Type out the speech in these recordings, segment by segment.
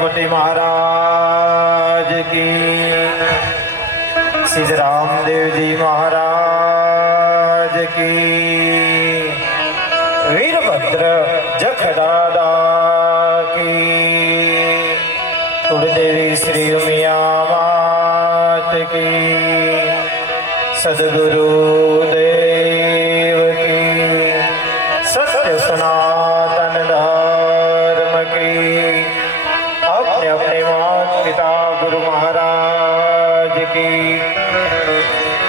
गणपति महाराज की, सिद्ध रामदेव जी महाराज की, वीरभद्र जख दादा की, कुलदेवी श्री उमिया मात की, सद्गुरु देव की, सत्य सनातन धर्म की, अपने अपने माता पिता गुरु महाराज की।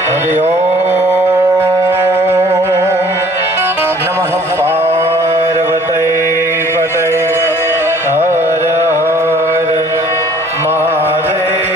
हरि ओम नमः पार्वते पते हर हर महादेव।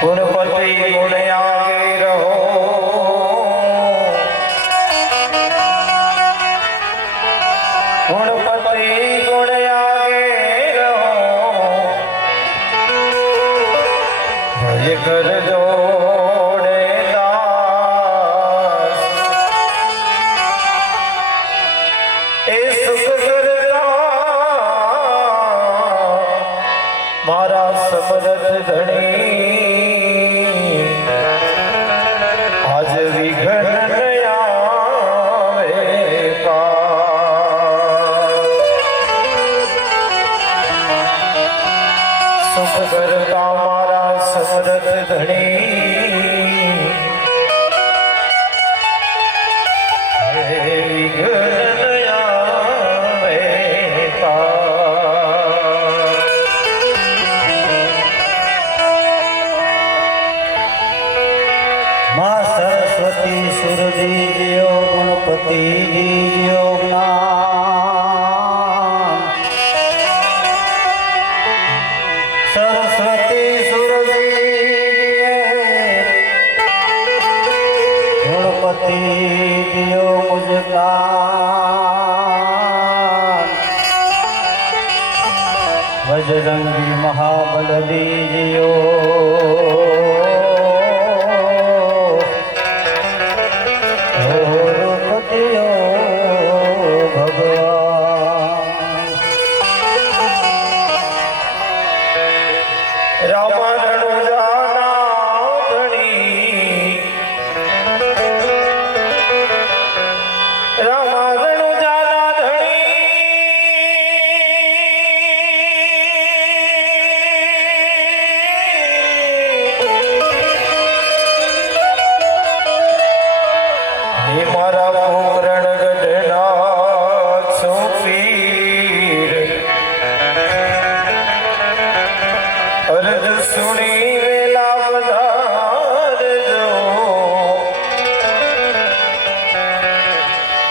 गुणपति गुण आगे रहो, गुणपति गुण आगे रहो, भज कर जोड़े दास, ए सुख करता मारा समरथ धनी, सुख करता मारा समरथ धनी, विघ्न आवे पार। मां सरस्वती सुरजी जियो गणपति जियो ज्ञान, सरस्वती सुरजी गणपति जियो मुझ ज्ञान, बजरंगी महाबल जियो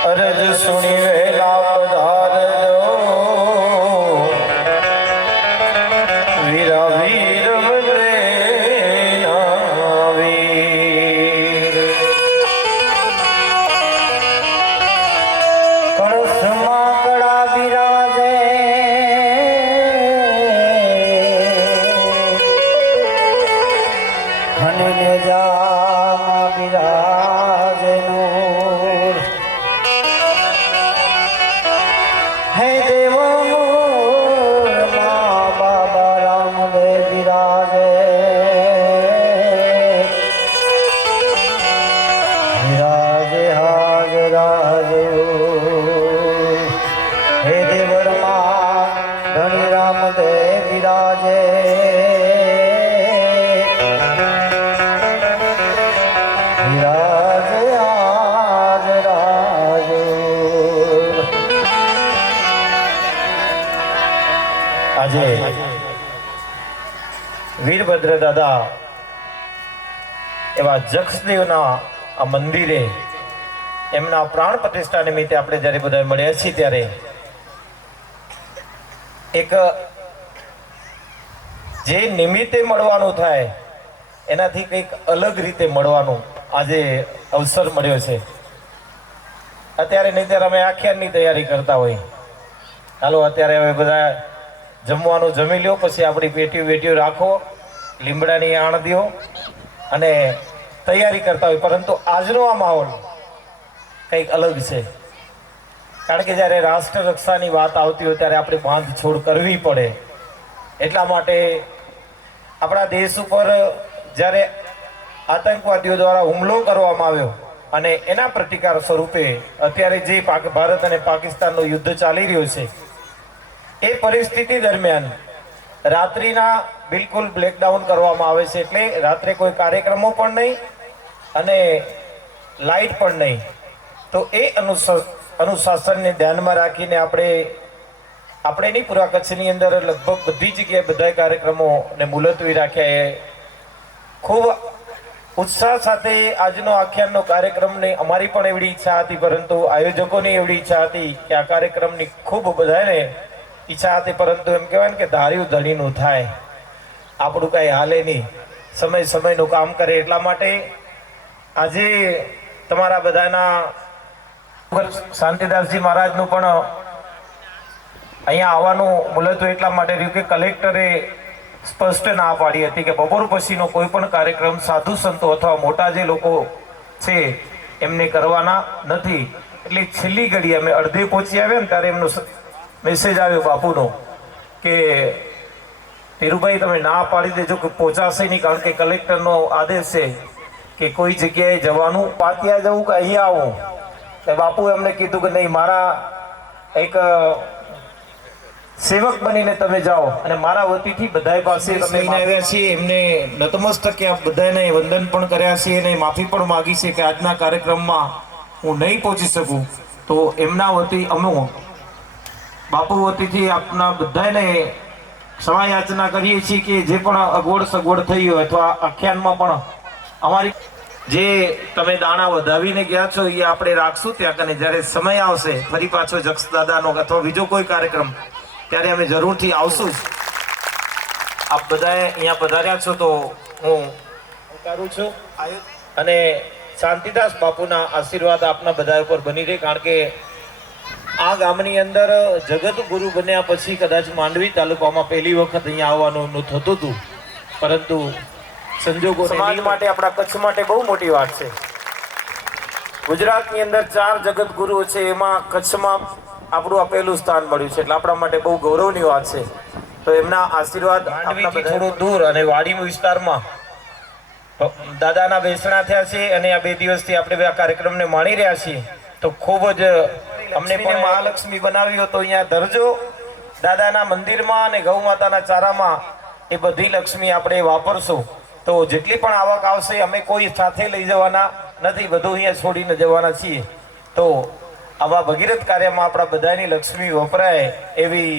अरज सुनी वेला पधार दो, वीरा वीर बने ना वीर। कलश मां कड़ा बिराजे, हनि ने जा मां बिराजे नूर, हे देवो मां बाबा रामदेव विराजे, विराजे हाजराजे। हे देवर मां धनी रामदेव विराजे, विराजे हाजराजे। આજે વીરભદ્ર દાદા એવા જક્ષદેવના આ મંદિરે એમના પ્રાણ પ્રતિષ્ઠા નિમિત્તે આપણે જ્યારે બધા મળ્યા છીએ ત્યારે એક જે નિમિત્તે મળવાનું થાય એનાથી કંઈક અલગ રીતે મળવાનું આજે અવસર મળ્યો છે. અત્યારે નહીં ત્યારે અમે આખ્યાનની તૈયારી કરતા હોય, ચાલો અત્યારે હવે બધા જમવાનું જમી લ્યો, પછી આપણી પેટીઓ રાખો, લીમડાની આણ દો અને તૈયારી કરતા હોય. પરંતુ આજનો આ માહોલ કંઈક અલગ છે, કારણ કે જ્યારે રાષ્ટ્ર રક્ષાની વાત આવતી હોય ત્યારે આપણે બાંધછોડ કરવી પડે. એટલા માટે આપણા દેશ ઉપર જ્યારે આતંકવાદીઓ દ્વારા હુમલો કરવામાં આવ્યો અને એના પ્રતિકાર સ્વરૂપે અત્યારે જે ભારત અને પાકિસ્તાનનું યુદ્ધ ચાલી રહ્યું છે, એ પરિસ્થિતિ દરમિયાન રાત્રિના બિલકુલ બ્લેકડાઉન કરવામાં આવે છે. એટલે રાત્રે કોઈ કાર્યક્રમો પણ નહીં અને લાઇટ પણ નહીં. તો એ અનુશાસનને ધ્યાનમાં રાખીને આપણે નહીં, પૂરા કચ્છની અંદર લગભગ બધી જગ્યાએ બધા કાર્યક્રમોને મુલતવી રાખ્યા. એ ખૂબ ઉત્સાહ સાથે આજનો આખ્યાનનો કાર્યક્રમને અમારી પણ એવડી ઈચ્છા હતી, પરંતુ આયોજકોની એવડી ઈચ્છા હતી કે આ કાર્યક્રમની ખૂબ બધાને ઈચ્છા હતી, પરંતુ એમ કહેવાય ને કે ધાર્યું ધણીનું થાય, આપણું કાંઈ હાલે નહીં, સમયનું કામ કરે. એટલા માટે આજે તમારા બધાના શાંતિદાસજી મહારાજનું પણ અહીંયા આવવાનું મુલતવી એટલા માટે રહ્યું કે કલેક્ટરે સ્પષ્ટ ના પાડી હતી કે બપોર પછીનો કોઈ પણ કાર્યક્રમ સાધુ સંતો અથવા મોટા જે લોકો છે એમને કરવાના નથી. એટલે છેલ્લી ઘડી અમે અડધે પહોંચી આવ્યા ને ત્યારે એમનો મેસેજ આવ્યો બાપુનો કે ધીરુભાઈ તમે ના પાડી દેજો કે પહોંચાશે નહીં, કારણ કે કલેક્ટરનો આદેશ છે કે કોઈ જગ્યાએ જવાનું, પાતિયા જવું કે અહીંયા આવું. બાપુએ અમને કીધું કે નહીં, મારા એક સેવક બનીને તમે જાઓ અને મારા વતીથી બધા પાસે તમે આવ્યા છીએ. એમને નતમસ્તકે આપ બધાને વંદન પણ કર્યા છે અને માફી પણ માગી છે કે આજના કાર્યક્રમમાં હું નહીં પહોંચી શકું. તો એમના વતી અમે બાપુ વતીથી આપના બધાને ક્ષમા યાચના કરીએ છીએ કે જે પણ અગવડ સગવડ થઈ હોય અથવા આખ્યાનમાં પણ અમારી જે તમે દાણા વધાવીને ગયા છો એ આપણે રાખશું ત્યાં કને. જ્યારે સમય આવશે ફરી પાછો જક્ષ દાદાનો અથવા બીજો કોઈ કાર્યક્રમ ત્યારે અમે જરૂરથી આવશું જ. આપ બધાએ અહીંયા પધાર્યા છો તો હું કરું છું અને શાંતિદાસ બાપુના આશીર્વાદ આપના બધા ઉપર બની રહે, કારણ કે આ ગામની અંદર જગત ગુરુ બન્યા પછી કદાચ માંડવી તાલુકામાં પહેલી વખત અહીંયા આવવાનું થતું હતું, પરંતુ સંજોગો સમાજ માટે આપણા કચ્છ માટે બહુ મોટી વાત છે. ગુજરાતની અંદર 4 જગત ગુરુઓ છે, એમાં કચ્છમાં આપણું આ પહેલું સ્થાન મળ્યું છે, એટલે આપણા માટે બહુ ગૌરવની વાત છે. તો એમના આશીર્વાદ થોડું દૂર અને વાડી વિસ્તારમાં દાદાના બેસણા થયા છે અને આ 2 દિવસથી આપણે આ કાર્યક્રમને માણી રહ્યા છીએ. તો ખૂબ જ અમને પણ મહાલક્ષ્મી બનાવી હતો અહીંયા ધરજો દાદાના મંદિરમાં અને ગૌ માતાના ચારામાં એ બધી લક્ષ્મી આપણે વાપરશું. તો જેટલી પણ આવક આવશે અમે કોઈ સાથે લઈ જવાના નથી, બધું અહીંયા છોડીને જવાના છીએ. તો આવા ભગીરથ કાર્યમાં આપણા બધાની લક્ષ્મી વપરાય એવી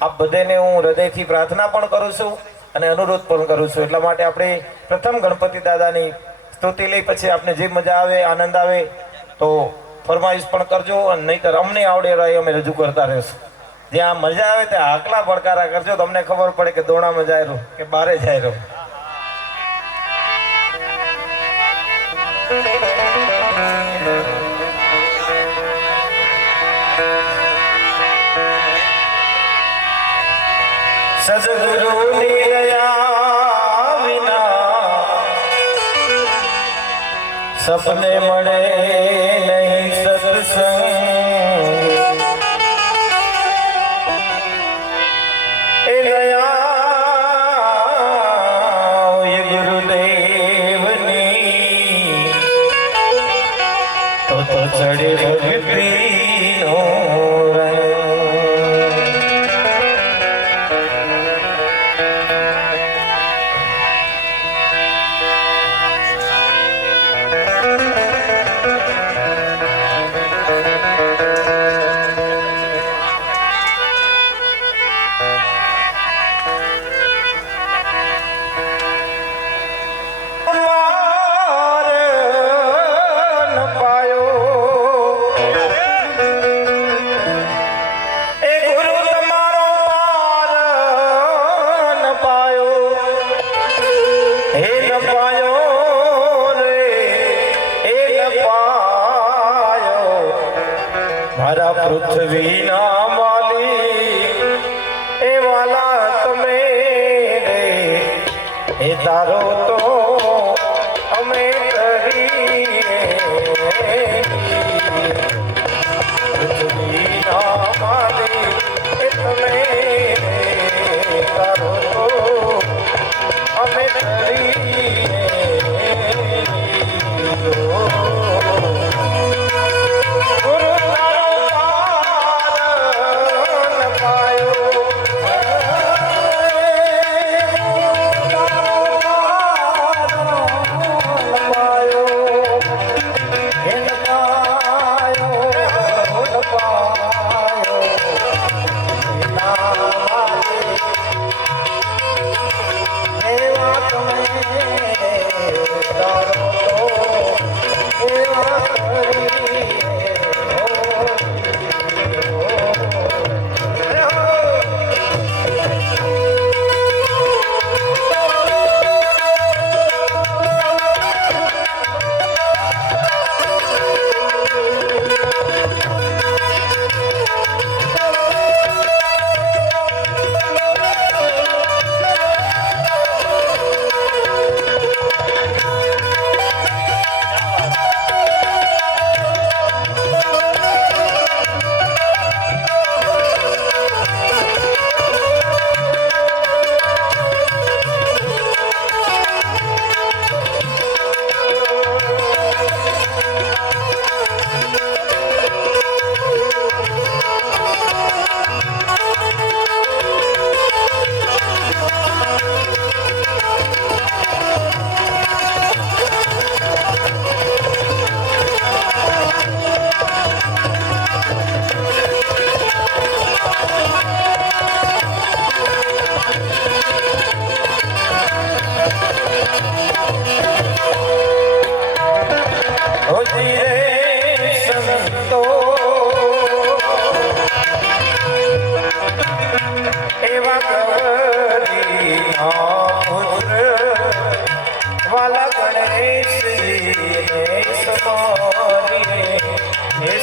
આપ બધાને હું હૃદયથી પ્રાર્થના પણ કરું છું અને અનુરોધ પણ કરું છું. એટલા માટે આપણે પ્રથમ ગણપતિ દાદાની સ્તુતિ લઈ પછી આપણે જે મજા આવે આનંદ આવે તો ફરમાઈશ પણ કરજો, અને નહીંતર અમને આવડે રહે અમે રજૂ કરતા રહેશું. જ્યાં મજા આવે ત્યાં હાકલા પડકારા કરજો, તમને ખબર પડે કે દોણામાં જાય રહ્યો કે બારે જાય રહ્યો. સદગુરુની દયા વિના સપને મળે નહીં સત્સંગ. એ દયા ગુરુદેવની તો ચડે ભક્તિનો રંગ. મારા પૃથ્વીના માલિક એ વાલા તમે રે એ તારો તો અમે કરીએ પૃથ્વીના માલિક એ તમે રે તારો તો અમે કરીએ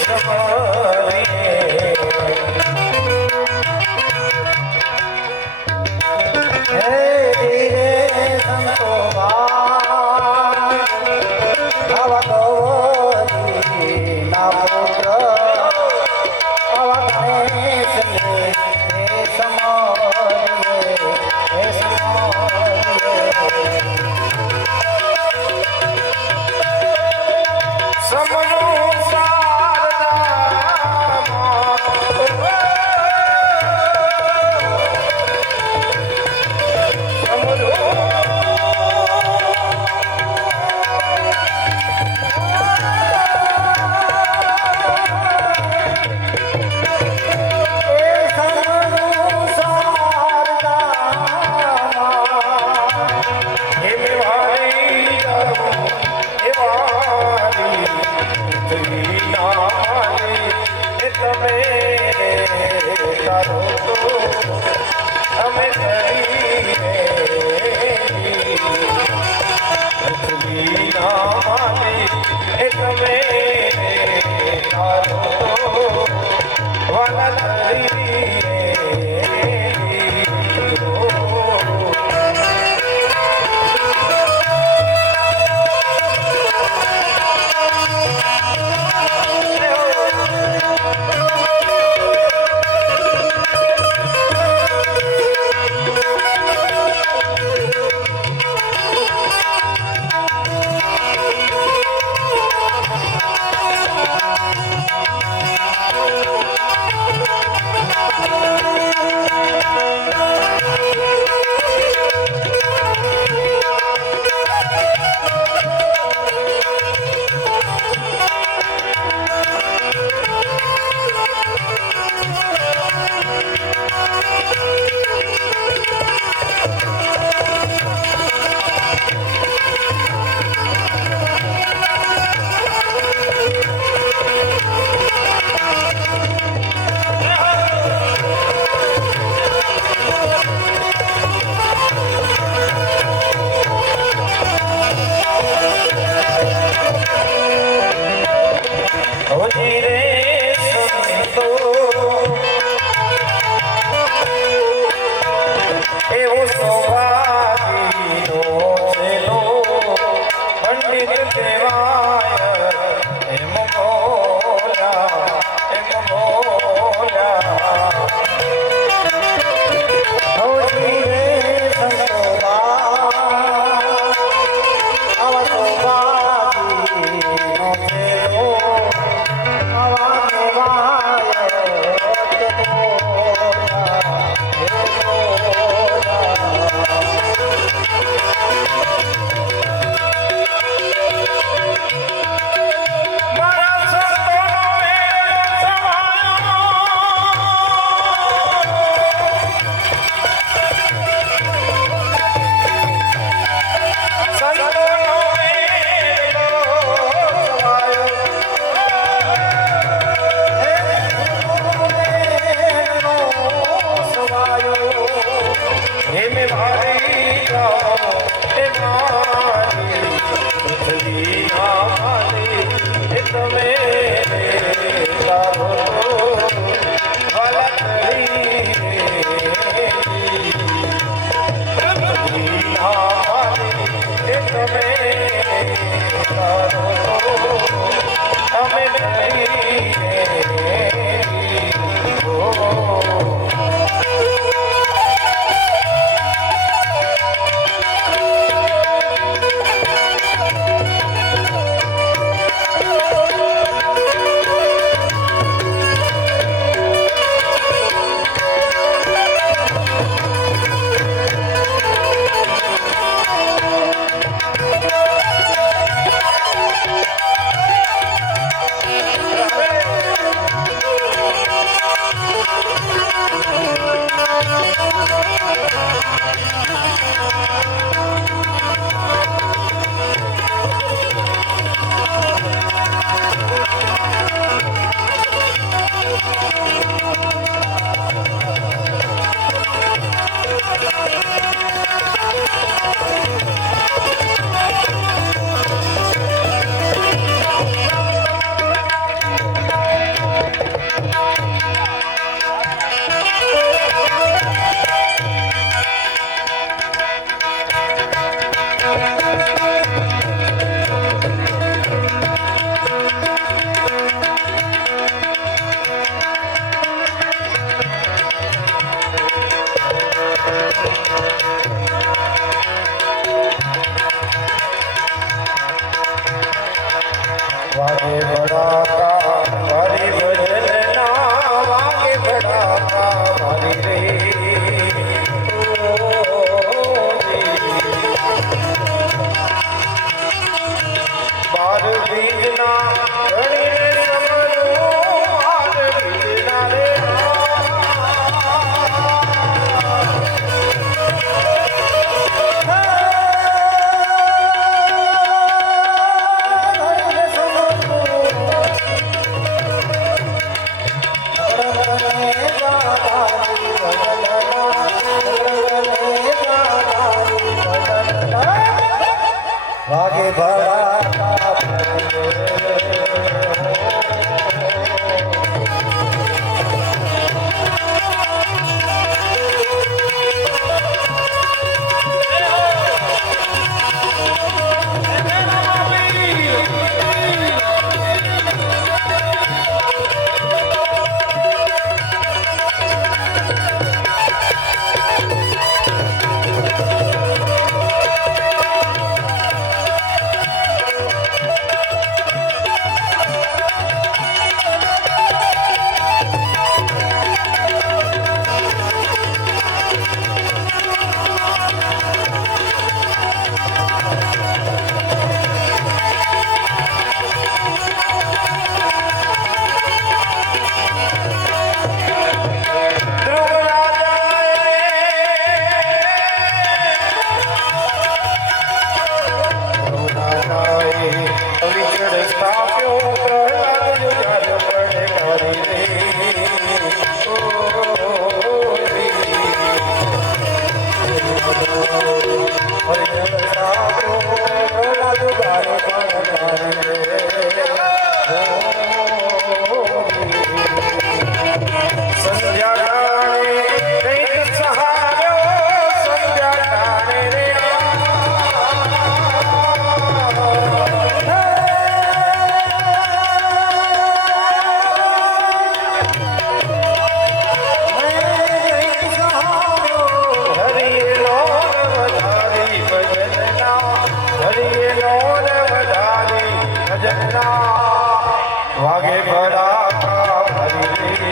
સમારિયે તો એવું સૌભાગીનો છેલો પંડિત કહેવાય એમ બોલ્યા એમ બોલ્યા હવજી રે સંતોબા આવા સૌભાગીનો છેલો આવા કહેવાય ભડાકા ભરી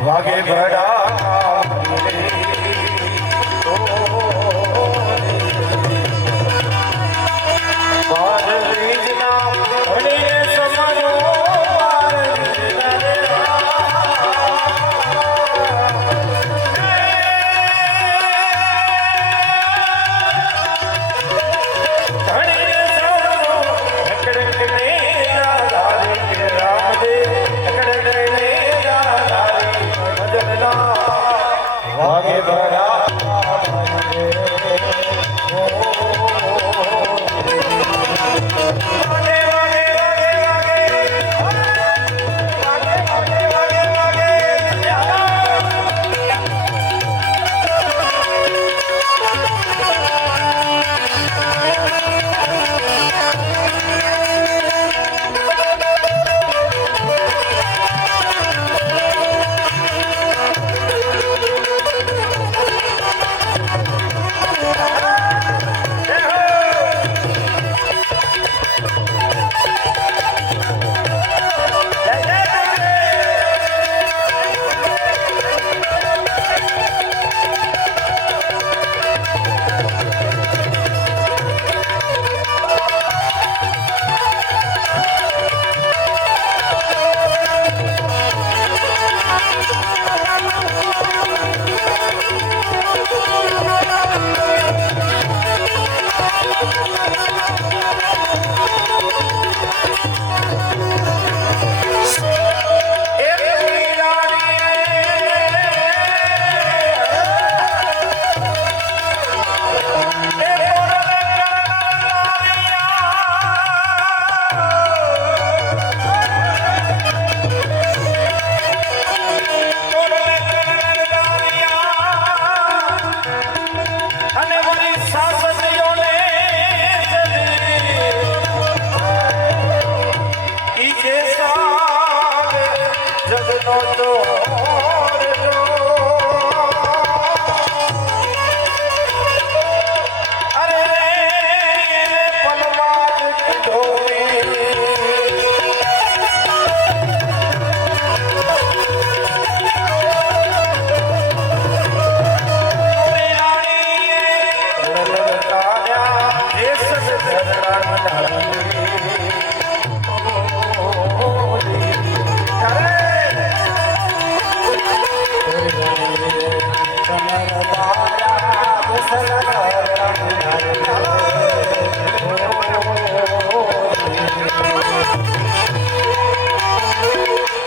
વાગે ભડાકા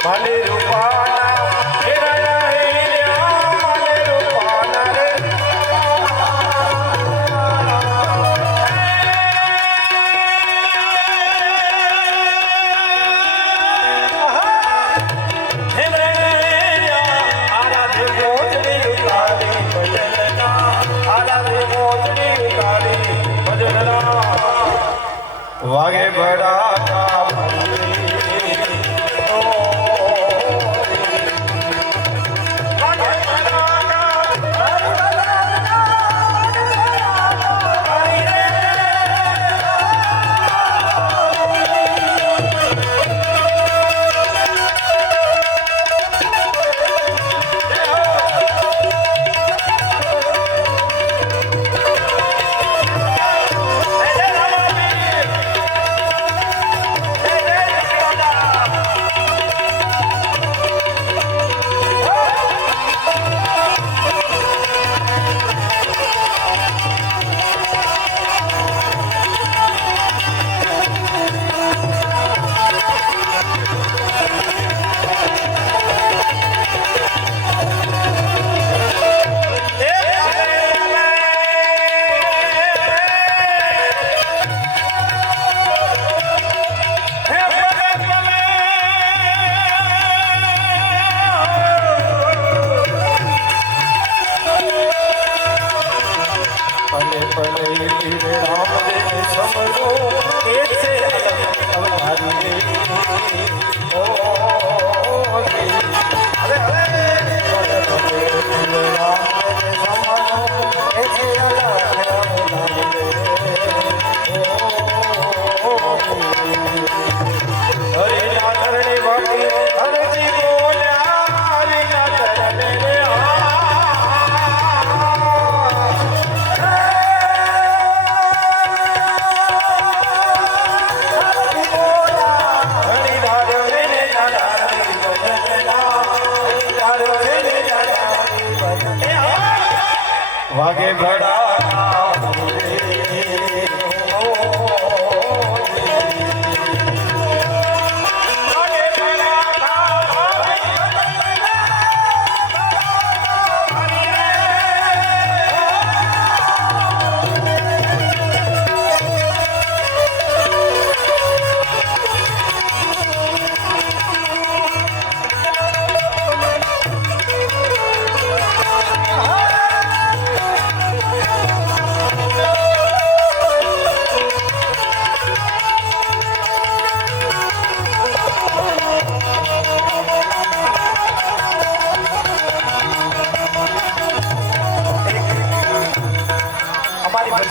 માલે રૂપાના હિરણા હિરણ્યા માલે રૂપાના રે વાગે ભડા વાગે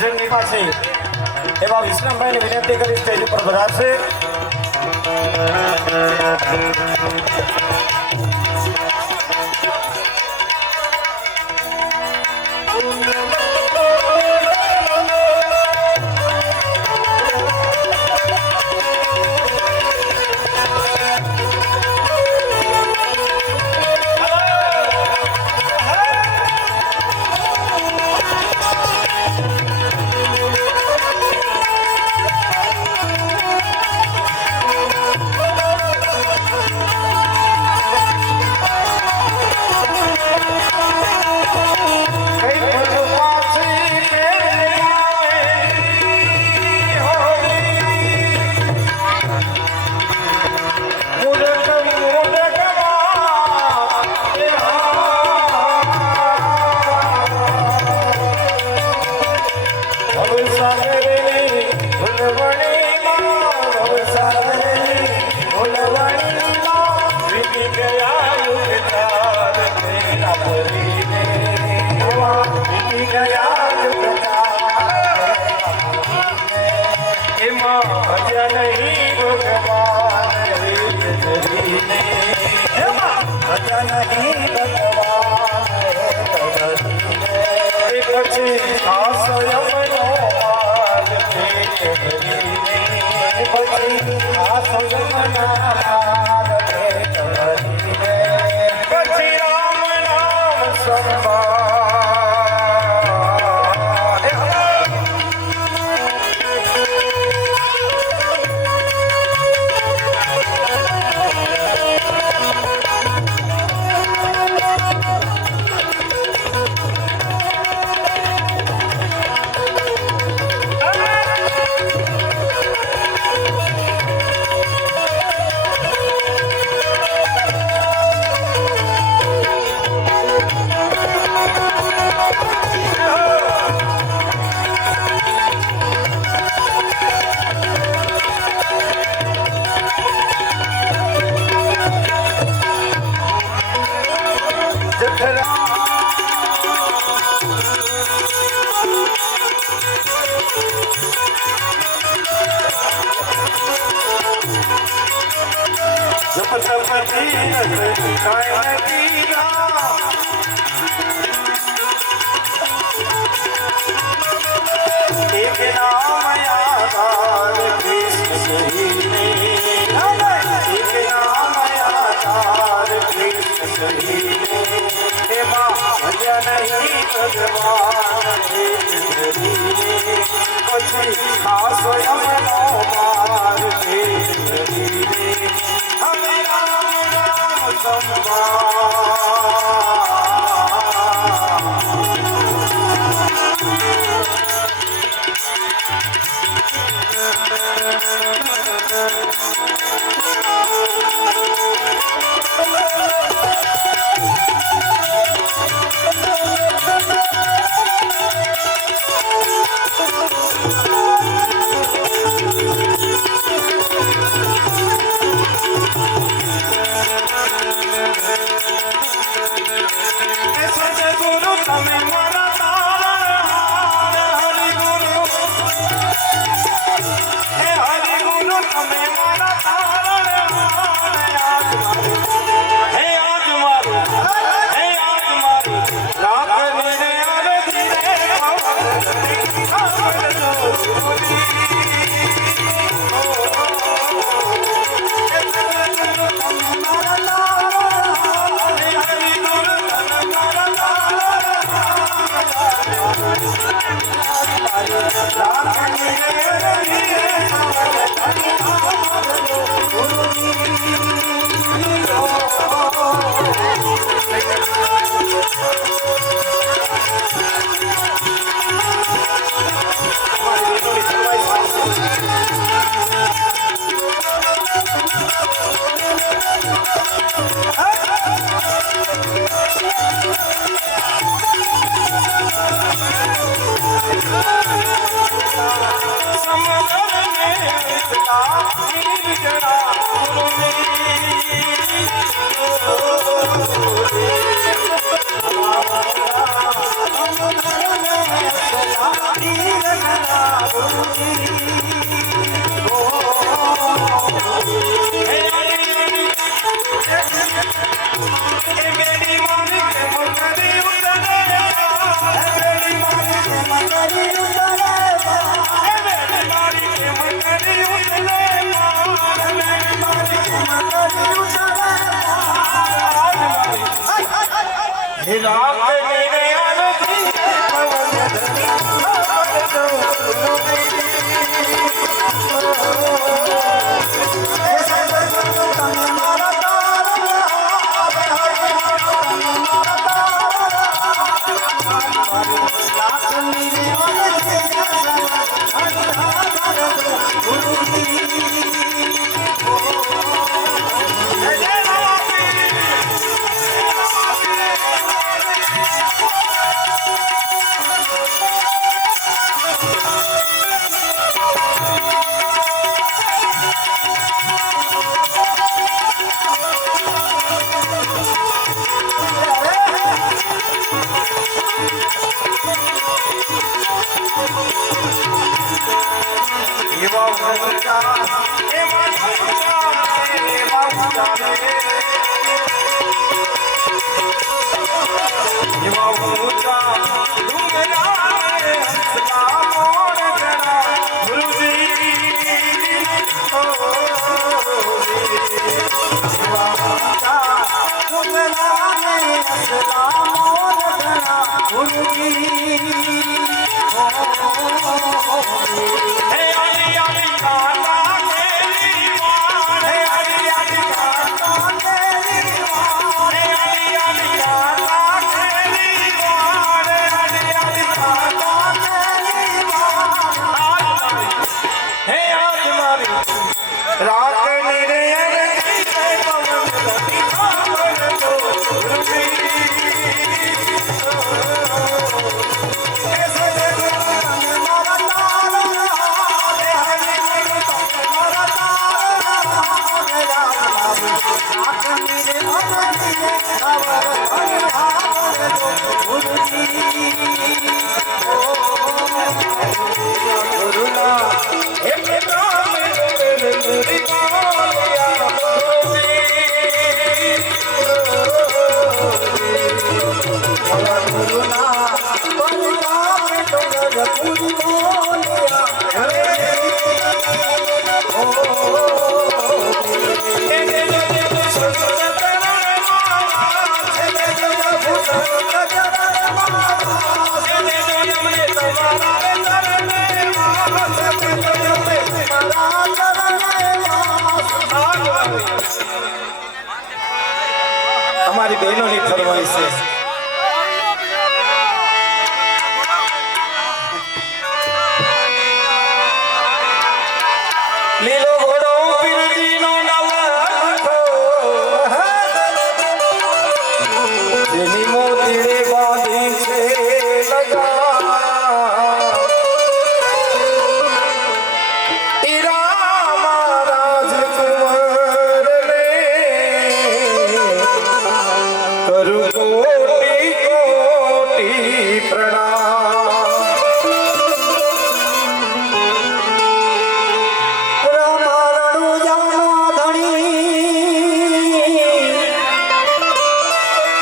ભજનની પાસે એવા વિશ્રામભાઈને વિનંતી કરી સ્ટેજ ઉપર પધારશે. રાત અમારી બહેનોની ફરમાઈશ છે. લીલો ઘોડો પીરજીનો નવલખો, જેની મોતીડે બાંધી છે લગામ. ઈ રામા રાજકુંવરને કરું કોટી કોટી પ્રણામ.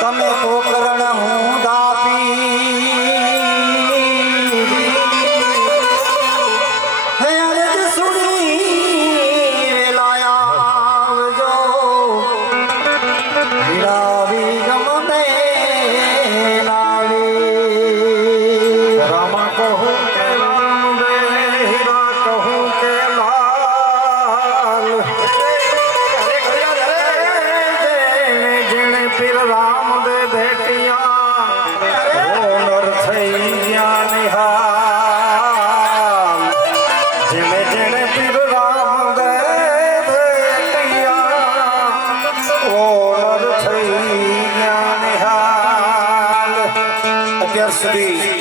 તમે કોકરણ હું દાપી હે અરજ સુણી વેલાયા આવજો વિરાવી ગમે લાવી રામા કહું કે રામ દે હીરા કહું કે લાલ જેણે પીર રામ દે ભેટિયા ઓનર થઈ ગયા નિહાલ. જેણે જેણે પીર રામ દે ભેટિયા ઓનર થઈ ગયા નિહાલ. અત્યાર સુધી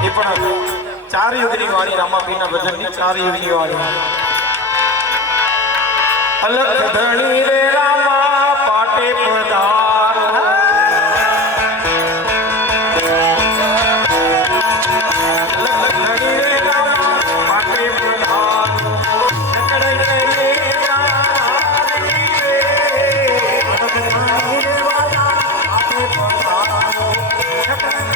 એ પણ 4 યુગની વાણી રામાપીરના ભજનની 4 યુગની વાણી અલખ ધણી રે રામા પાટે પધારો અલખ ધણી રે રામા પાટે પધારો જકડે રે રાણી રે અલખ ધણી રે વાલા પાટે પધારો જકડે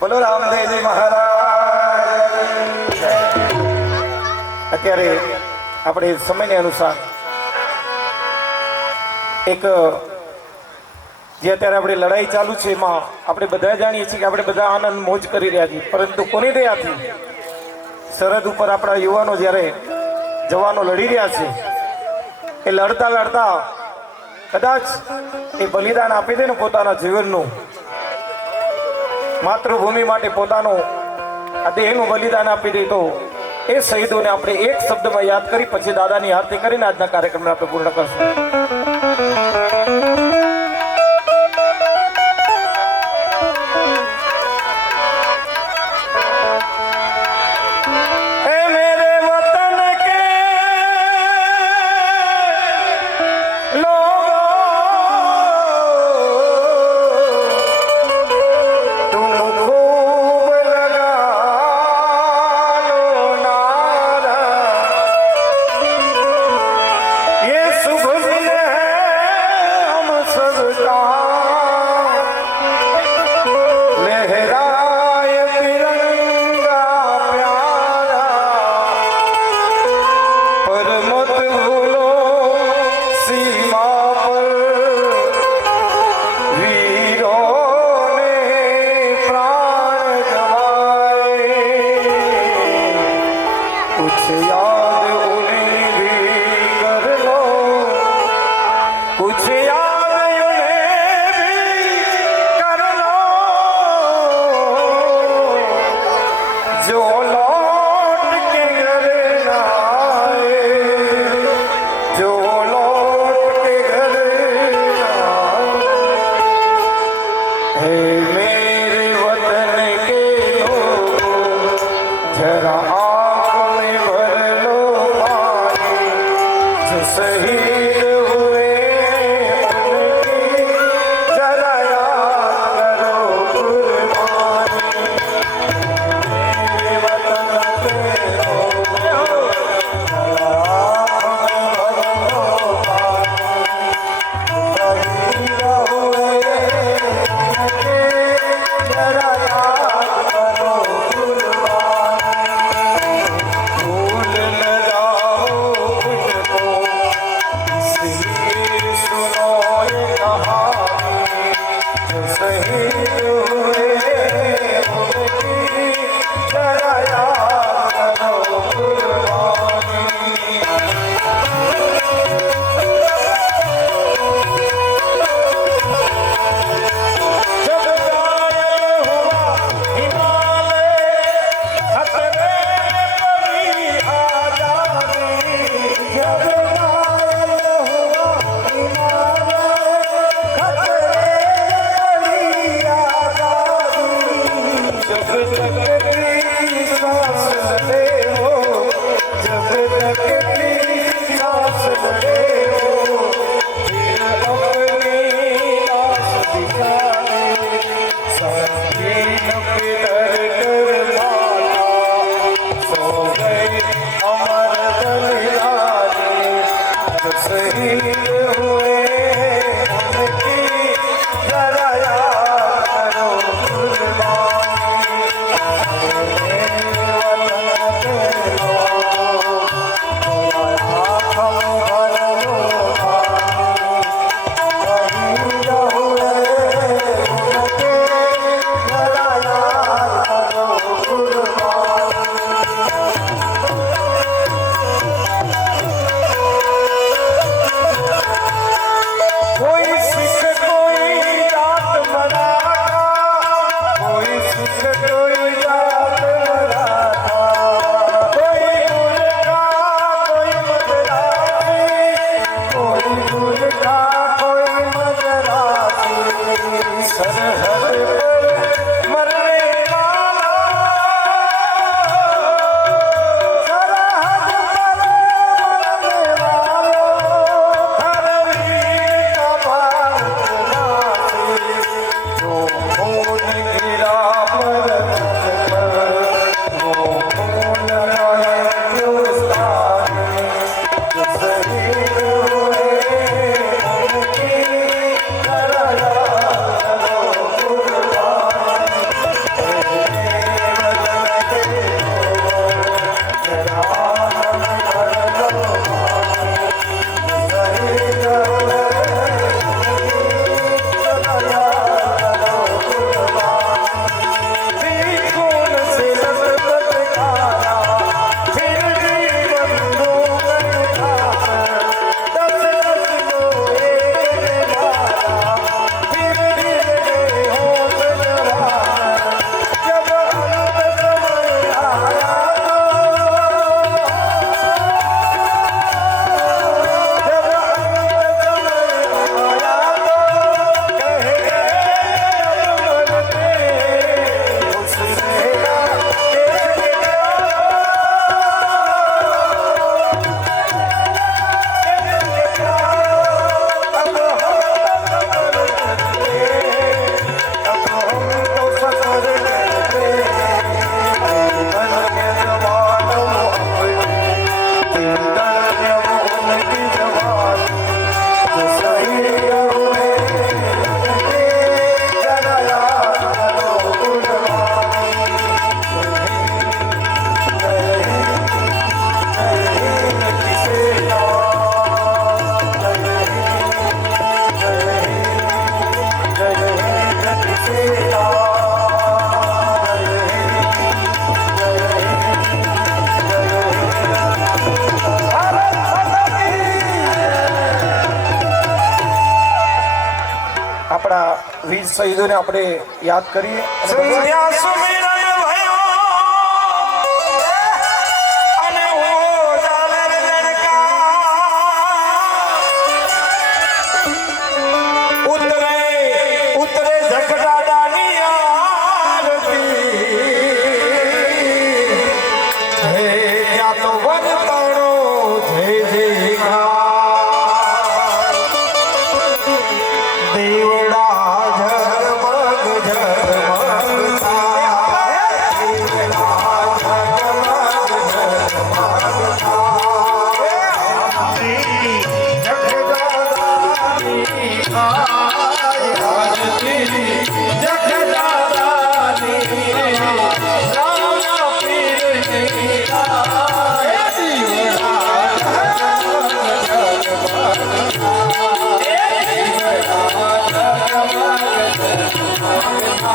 બોલો રામદેવજી મહારાજ. અત્યારે આપણે સમયને અનુસાર એક જે અત્યારે આપણે લડાઈ ચાલુ છે એમાં આપણે બધા જાણીએ છીએ કે આપણે બધા આનંદ મોજ કરી રહ્યા છીએ, પરંતુ કોની દયાથી સરહદ ઉપર આપણા યુવાનો જ્યારે જવાનો લડી રહ્યા છે એ લડતા લડતા કદાચ એ બલિદાન આપી દે ને પોતાના જીવનનું, માતૃભૂમિ માટે પોતાનું આ દેહનું બલિદાન આપી દે, તો એ શહીદોને આપણે એક શબ્દમાં યાદ કરી પછી દાદાની આરતી કરીને આજના કાર્યક્રમને આપણે પૂર્ણ કરશું. શુભ દિન हे मेरे वतन के लोगों, जरा आँख में भर लो पानी। जो शहीद हुए उनकी जरा याद करो कुर्बानी। मेरे वतन के लोगों, जरा आँख में भर लो पानी। शहीद हुए उनकी जरा याद करो कुर्बानी। भूल न जाओ उनको, इसलिए सुनो ये कहानी। जो शहीद हुए उनकी जरा याद करो कुर्बानी। जब घायल हुआ हिमालय, खतरे में पड़ी आजादी। जब घायल हुआ हिमालय, खतरे में पड़ी आजादी। जब तक तेरी सांस ले हो, जब तक तेरी सांस ले हो, फिर अपनी लाश दिखा दे। संगीन पे धर कर माला, सो गए अमर बलिदानी। जो शहीद हुए उनकी जरा याद करो कुर्बानी। मेरे वतन के लोगों, जरा आँख में भर लो पानी। शहीद हुए उनके जरा याद करो कुर्बानी। कोई सिख कोई जात मराठा, कोई सिख कोई जात मराठा। कोई गुरखा कोई मद्रासी, कोई गुरखा कोई मद्रासी। सरहद पर मरने वाला, सरहद पर मरने वालों, हर वीर का भारतवासी। जो खून गिरा मरहट पर, वो खून है हिंदुस्तानी। जो शहीद हुए उनकी जरा याद करो कुर्बानी। मेरे वतन के लोगों, जरा आँख में भर लो पानी। शहीद हुए उनकी जरा याद करो कुर्बानी। फिर खून से लथपथ खाया, फिर भी बंदूक उठाकर, दस-दस लोहे ने मारा। फिर गिर गए होश गंवाकर, जब अंत समय आया तो, जब अंत समय आया तो, कह गए अब मरते उसने ना देश के આપણા વીર શહીદોને આપણે યાદ કરીએ. સંધ્યા સુમિરન ભયો અને હો ઝાલર જણકા. ઉતરે ઉતરે ઝઘડાડા Oh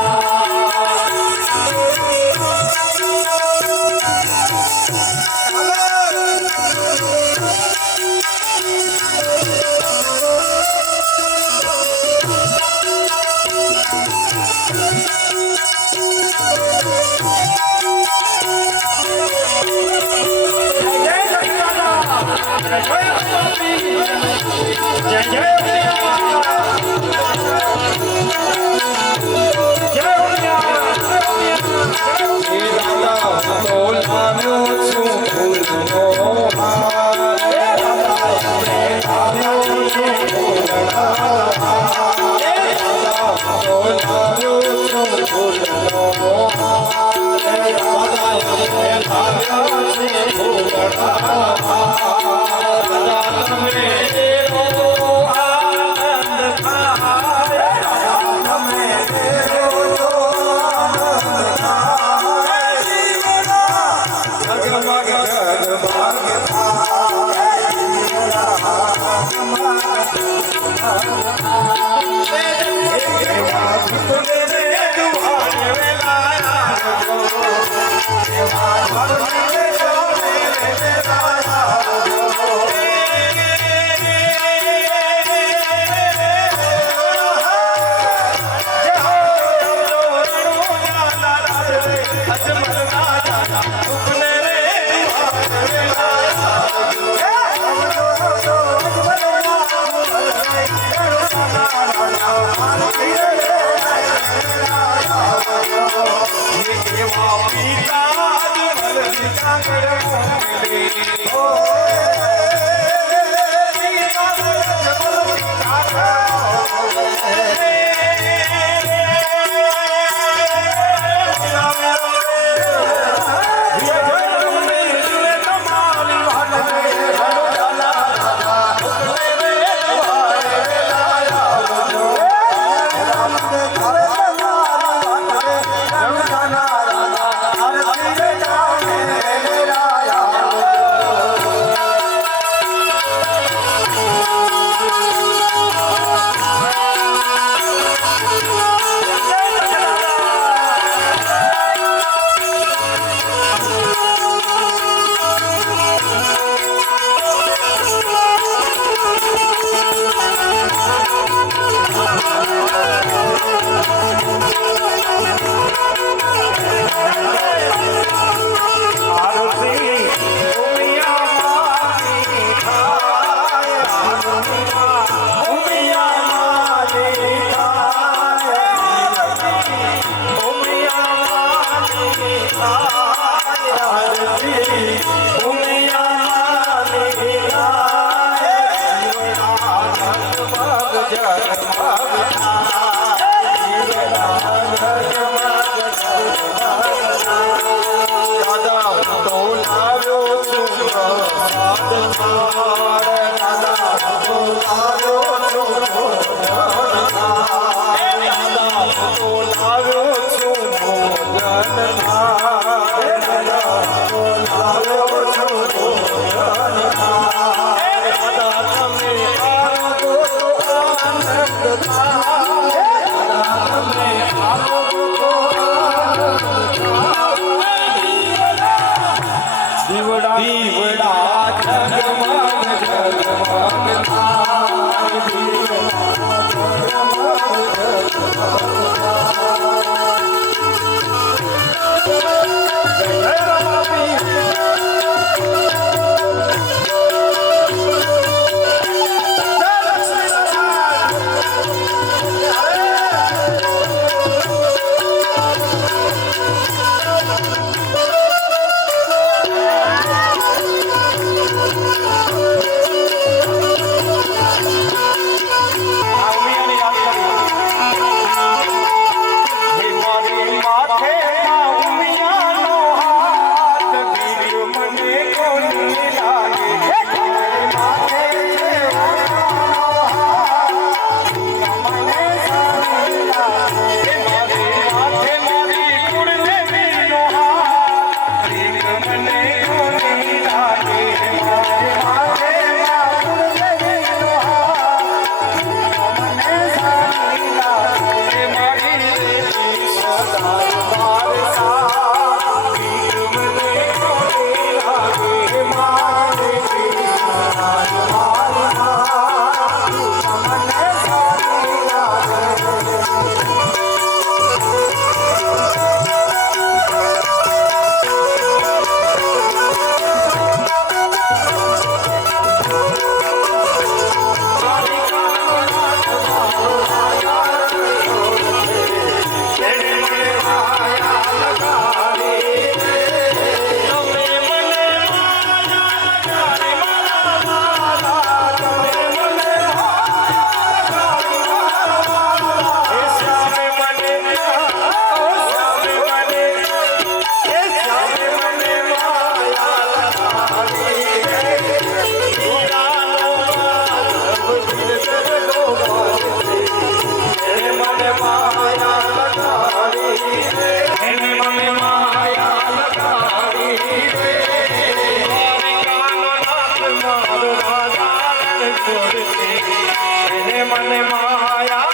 અને માયા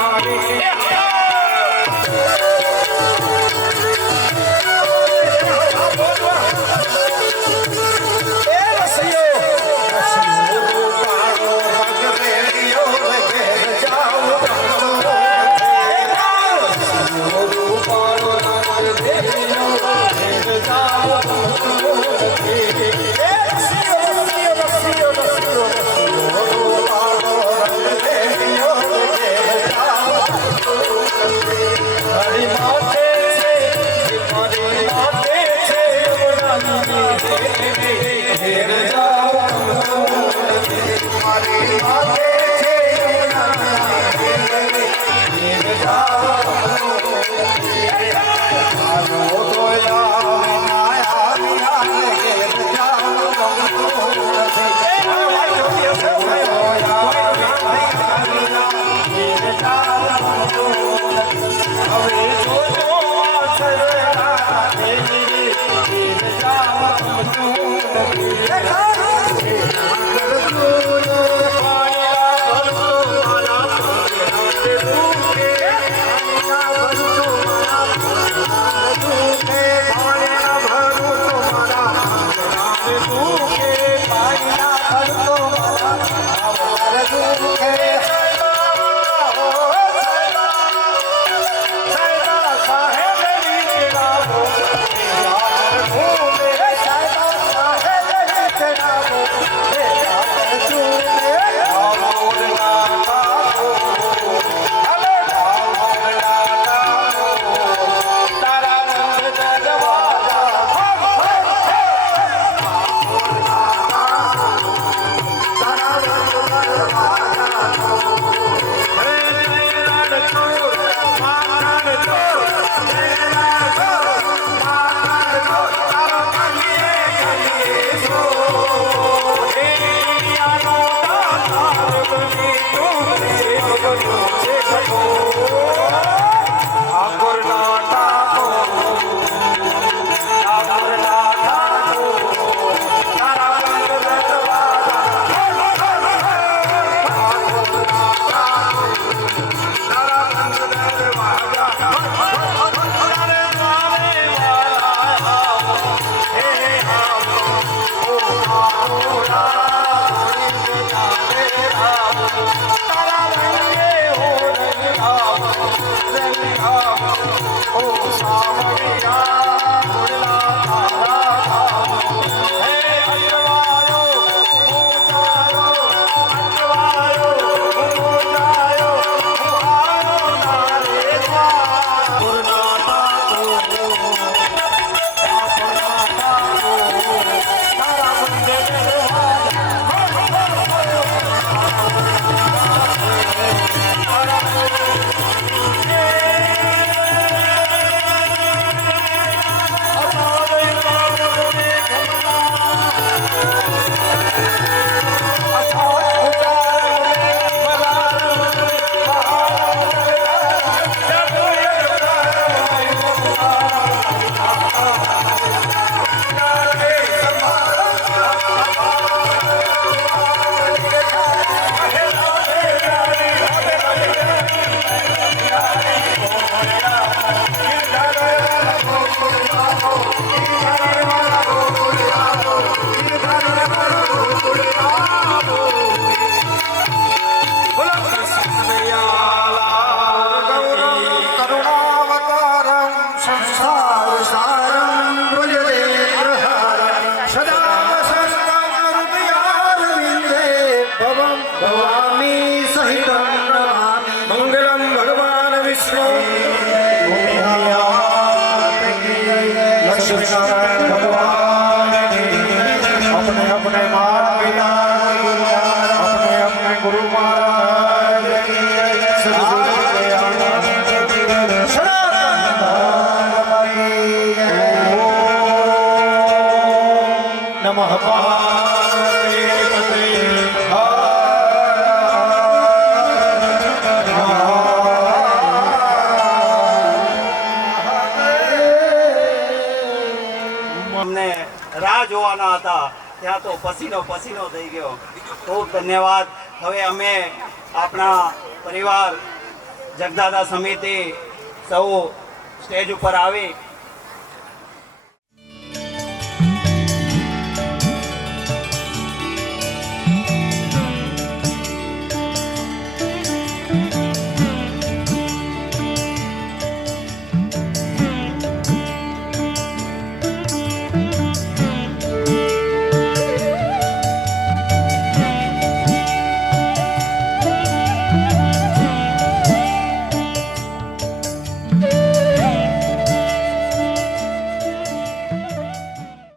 મારી રાહ જોવાના હતા ત્યાં તો પસીનો પસીનો થઈ ગયો. ખૂબ ધન્યવાદ હવે અમે આપણા પરિવાર જગદાદા સમિતિ સૌ સ્ટેજ ઉપર આવી